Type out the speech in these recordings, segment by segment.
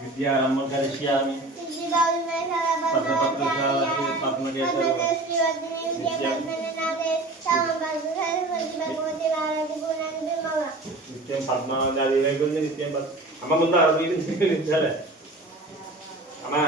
విద్యారంభం కలిష్యామి నిత్యం పద్మావతి నిత్యం అమ్మ ముందు అరవించాలి అమ్మా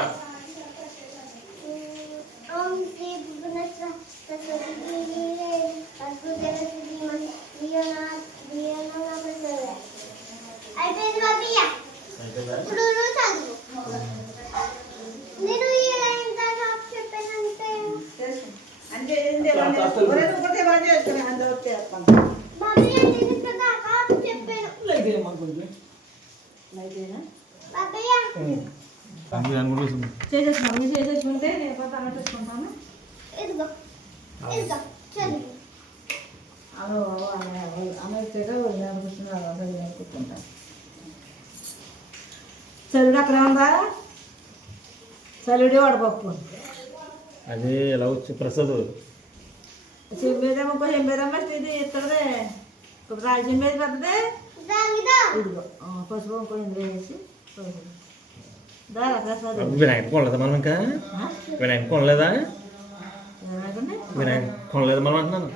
చేసేసుకుంటే నేను కొత్త అన్నట్టుకుంటాను చలుడు అక్కడ ఉందా చలుడి వడపప్పు అదే ఎలా వచ్చి ప్రసాద్ చెంబేదమ్మ చెంబేదమ్మ ఇది ఇస్తుందే రాయి చెంబేది పెద్దదే ఇదిగో పసుపు ఇంకో ఇందులో వేసి వినాయక కొనలేదా మనం ఇంకా వినాయక కొనలేదా వినాయక కొనలేదా మనం అంటున్నాను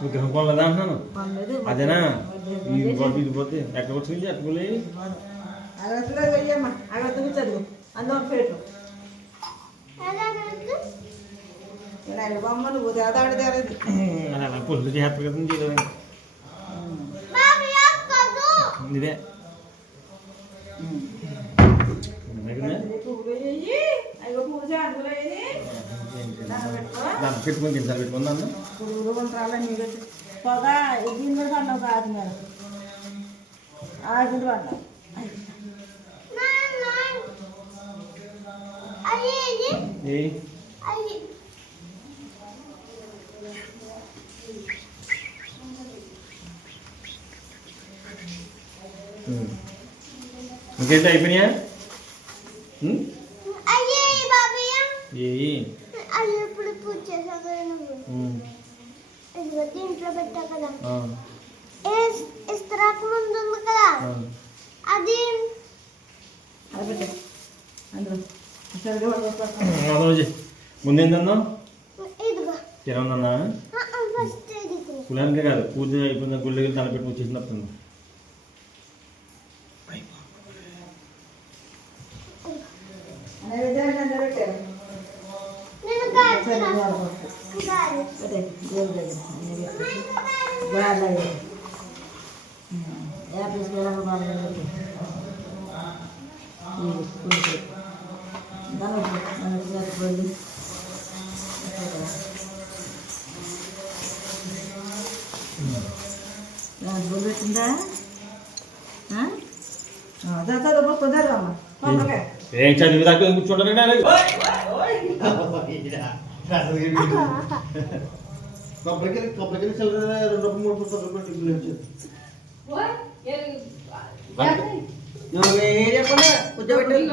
విగ్రహం కొనలేదా అంటున్నాను అదేనా ఇది పోతే ఎక్కడ వచ్చింది ఎట్టుకోలే చదువు అందులో పేటు బొమ్మలు పొల్లు చేస్తారు కదండి ఇదే పెట్టుకుని గింజలు పెట్టుకుందాం పొగ దీని మీద పడినావు కాదు మేడం ఆగింది పడినావు ఇంకేంటి అయిపోయినాయా దీంట్లో పెట్టా కదా ఇస్తరాకు ముందు ఉంది కదా అది ముందేందన్నా ఇదిగో తిరగందన్నా ఫస్ట్ ఇది కులానికే కాదు పూజ అయిపోయింది గుళ్ళకి తలపెట్టి వచ్చేసినప్పుడు పెట్టిందా కుదరమ్మా ఏం చదివి దాకా కూర్చుంటారండి కొబ్బరికాయ చల్లగా 2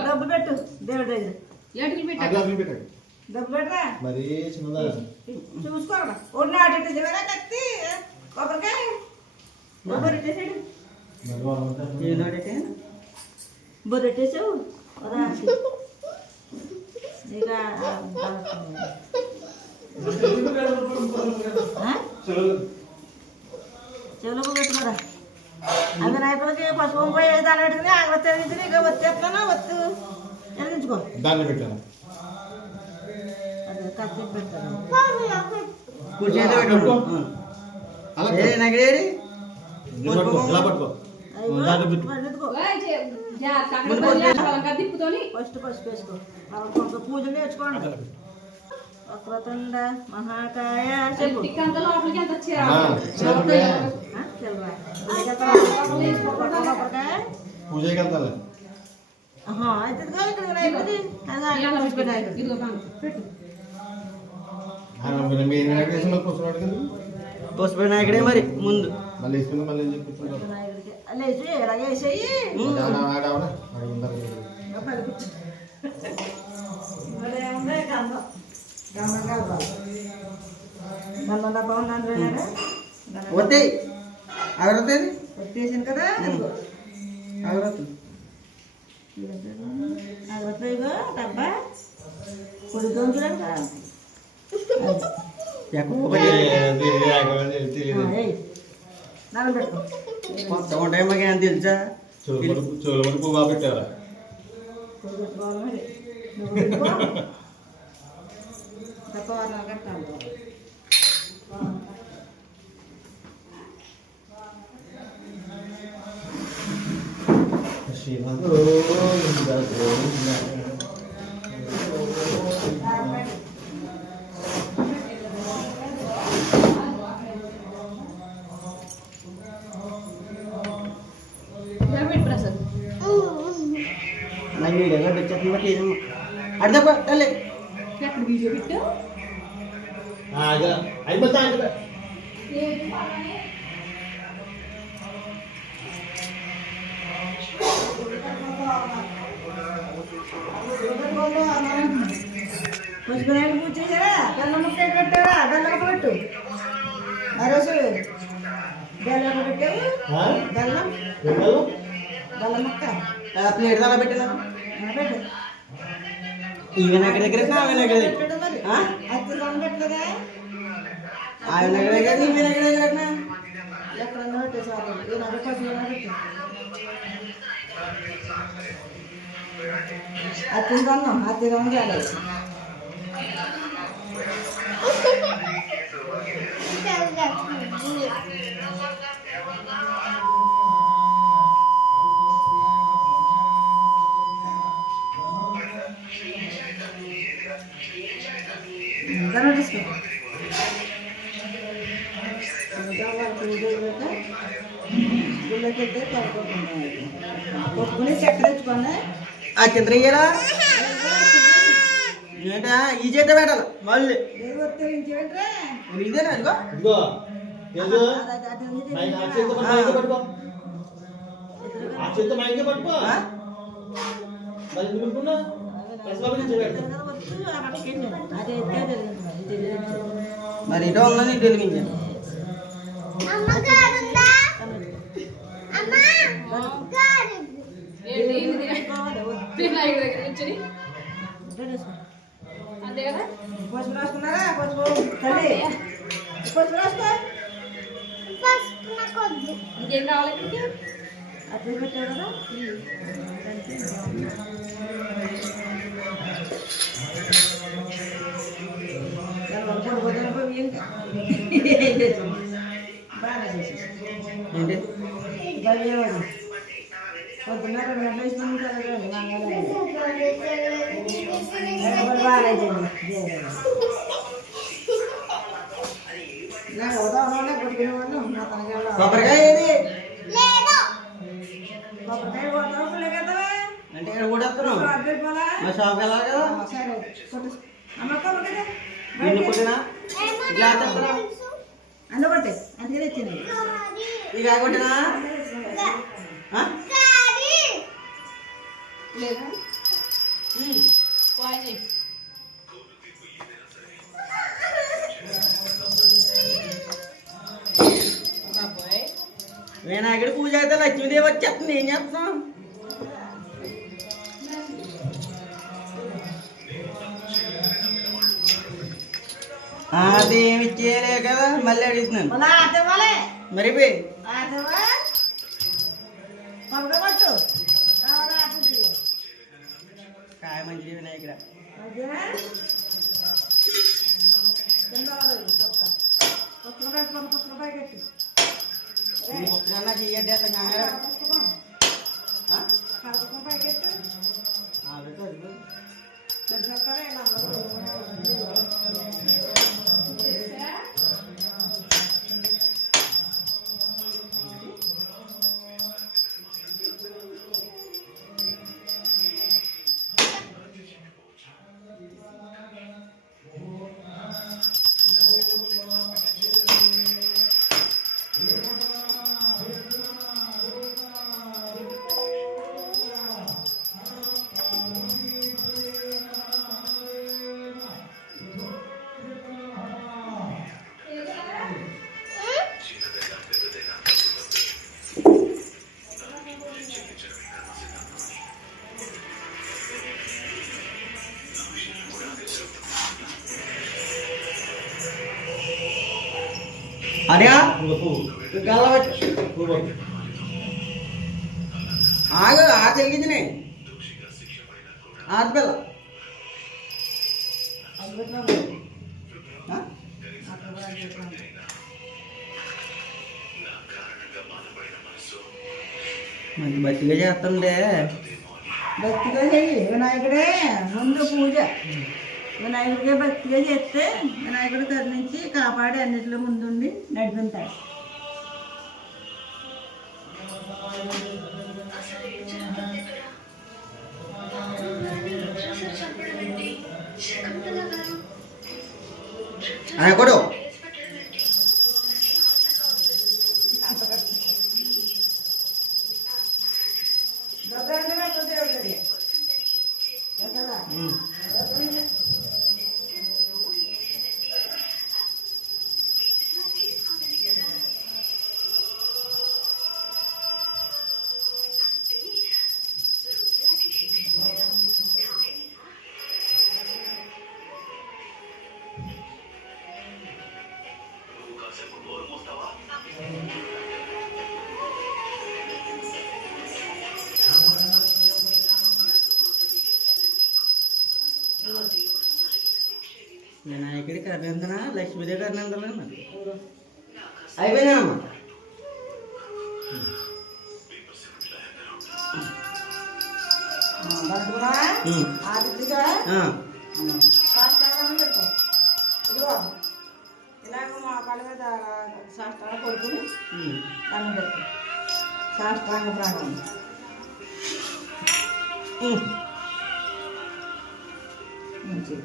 డబ్బు పెట్టు దేవుడి దగ్గర డబ్బు పెట్టరా మరి చిన్నదా చూసుకోరా ఒళ్ళు ఆడేట జవరా కత్తి కొబ్బరికాయ బొరెట్టేసాడు బొరెట్టేసావు ఇక చెవులకు పెట్టుకోరా అది నాయకులకి పసుపు పోయి దాన్ని పెట్టుకుని ఆగవచ్చి ఇక వచ్చేస్తానా వత్తు ఎదిగించుకో దాన్ని పెట్టాను అదే కత్తి పెడతాను ఫస్ట్ పసుపు వేసుకో పూజలు నేర్చుకోండి వక్రతుండ మహాకాయ పసుపు నాయకుడే మరి ముందు మళ్ళీ లేచి ఎలాగేసేయి వద్దే అగరత్తి ఏది? వచ్చేసాను కదా ఇదిగో. అగరత్తి అగరత్తులు ఇగో డబ్బా పొడుగుతో చూడండి కదా. ఎక్కడ తెలియదు నన్ను పెట్టుకో. కొత్త ఉంటాయి మాకు ఏం తెలుసా? చెవుల వరకు బాగా పెట్టారా పొడుగు పెట్టుకోవాలి మరి. నువ్వు పెట్టుకో. తక్కువ వాసన కట్టాలి. శ్రీమంత్ నాకు వీడియో కూడా వచ్చేస్తుంది బట్టి అర్థం తల్లి అయిపోతా పసుపురాయలు పూజ చేశారా? బెల్లం ముక్క పెట్టారా? బెల్లం ముక్క పెట్టు. ఆ రోజు బెల్లం ముక్క పెట్టావు. బెల్లం బెల్లం ముక్క ప్లేట్ అలా పెట్టినా పెట్టు. ఈవెన్ ఎక్కడ దగ్గర ఆమె ఎక్కడ పెట్టు మరి. అత్తి రంగు పెట్టలేదా? ఆయన ఎక్కడ దగ్గర ఈవెన్ ఎక్కడ దగ్గర ఎక్కడన్నా పెట్టే చాలు. ఈ నగ పసుపు పెట్టు. అత్తి రంగు వెళ్ళాలి. కొట్టుకుని చక్కెర తెచ్చుకోండి. ఆ చింతన ఇయ్యాలా ఏంటా ఈ చేత పెట్టాలి మళ్ళీ ఇదేనా అదిగో ఇదిగో తెలుసు ఆ చేతితో మా ఇంట్లో పట్టుకో ఆ చేతితో మా ఇంట్లో పట్టుకో మరి ఎందుకు పెట్టుకున్నా మరి ఇటో ఉందని ఇటు వెలిగించాను అంతే కదా పసుపు రాసుకున్నారా? పసుపు తల్లి పసుపు రాసుకో. ఇంకేం కావాలి? అట్లా పెట్టావు కదా. బాగా చేసేసి ఏంటి పొద్దున్న 2 గంటలు వేసుకుని కొబ్బరికాయ ఏది కొబ్బరికాయ కొడతావు కదా. అంటే ఇక్కడ కూడా వస్తున్నావు మా షాప్కి వెళ్ళాలి కదా సరే అమ్మ కొబ్బరికాయ నిన్ను పుట్టినా ఇట్లా వస్తున్నా అందుబట్టే అందుకే తెచ్చింది. ఇక కొట్టినా లేదా వినాయకుడి పూజ అయితే లక్ష్మీదేవి వచ్చేస్తుంది ఏం చేస్తున్నాం అదేమి ఇచ్చేయలే కదా మళ్ళీ అడుగుతున్నాను మరి కాయ మంచిది వినాయకుడ నాకు ఇయ్యడ్డే అడిగా ఇంకో పువ్వు గల్లబెట్టు పువ్వు పట్టు. ఆగు ఆ తెలిగింది ఆడపిల్ల అది పెట్టినావు ఆ? మంచి బతిగా చేస్తుండే భక్తిగా చెయ్యి వినాయకుడే ముందు పూజ వినాయకుడికే భక్తిగా చేస్తే వినాయకుడు కరుణించి కాపాడి అన్నింటిలో ముందుండి నడిపింటాడు. కొడు వినాయకుడి కర్ణేంద్ర లక్ష్మీదేవి కర్ణేంద్ర అయిపోయినానమ్మా ఆదిత్యగా సాష్టాంగం పెట్టుకో. ఇదిగో ఇలాగ మా కాళ్ళ మీద సాష్టాంగం కొడుకుని దండం పెట్టు. సాష్టాంగ ప్రాణం మంచిది.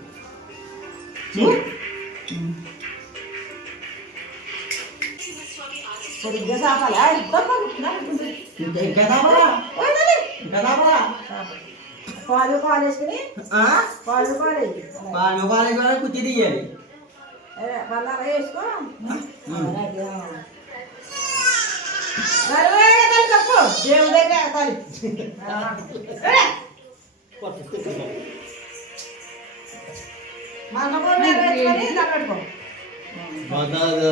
పొడిగ్గా సాపాలా కాలు కాలు వేసుకుని కాలు కాలు కాలేజ్ వరకు కుర్చీ తీయాలి మళ్ళా వేసుకో తప్పు దేవుడి దగ్గర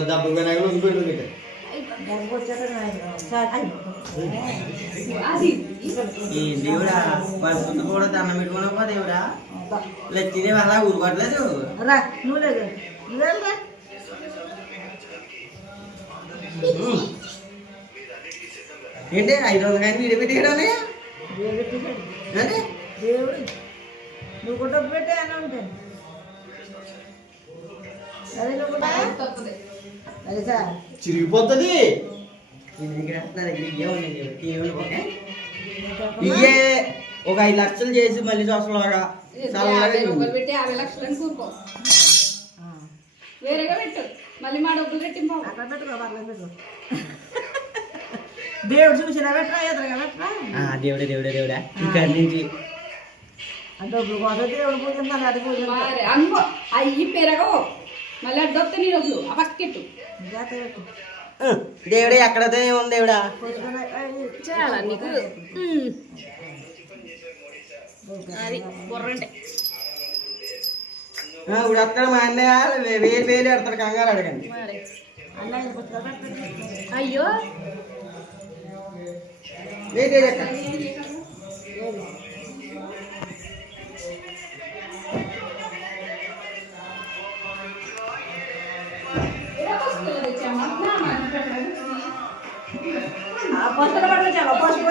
డబ్బు వినాయకుడు వదిలిపెట్టు. ఈ దేవుడా పసుపు కూడా దండం పెట్టుకున్నావా దేవుడా లచ్చిదే అలా ఊరుకోవట్లేదు రా నువ్వు లేదు ఏంటి 500 కానీ వీడి పెట్టేయడానే అంటే దేవుడు నువ్వు కూడా డబ్బు పెట్టే అని ఉంటాను. అదే నువ్వు కూడా అదే సార్ చిరిగిపోతుంది. నా దగ్గర ఇయ్యే ఒక 5 లక్షలు చేసి మళ్ళీ సంవత్సరంలాగా పెట్టి 50 లక్షలని కూరుకో వేరేగా పెట్టు మళ్ళీ మా డబ్బులు కట్టింపో అక్కడ పెట్టుకో పర్లేదు పెట్టుకో. దేవుడు చూసినా పెట్టరా ఎదురుగా పెట్టరా దేవుడే దేవుడే దేవుడా ఇక్కడ నుంచి ఆ డబ్బులు కోసం దేవుడు పూజించాలి అది పూజ అనుకో అయ్యి పెరగవు మళ్ళీ అడ్డొస్తే నీ డబ్బులు ఆ పక్కెట్టు దేవుడే ఎక్కడతో ఏముంది దేవుడా చాలా నీకు అది బొర్రంటే ఇప్పుడు వస్తాడు మా అన్నయ్య వేలు వేలు పెడతాడు కంగారు అడగండి అయ్యో వేలు వేలు ఎక్కడ పసుపు పట్టుకొచ్చావా పసుపు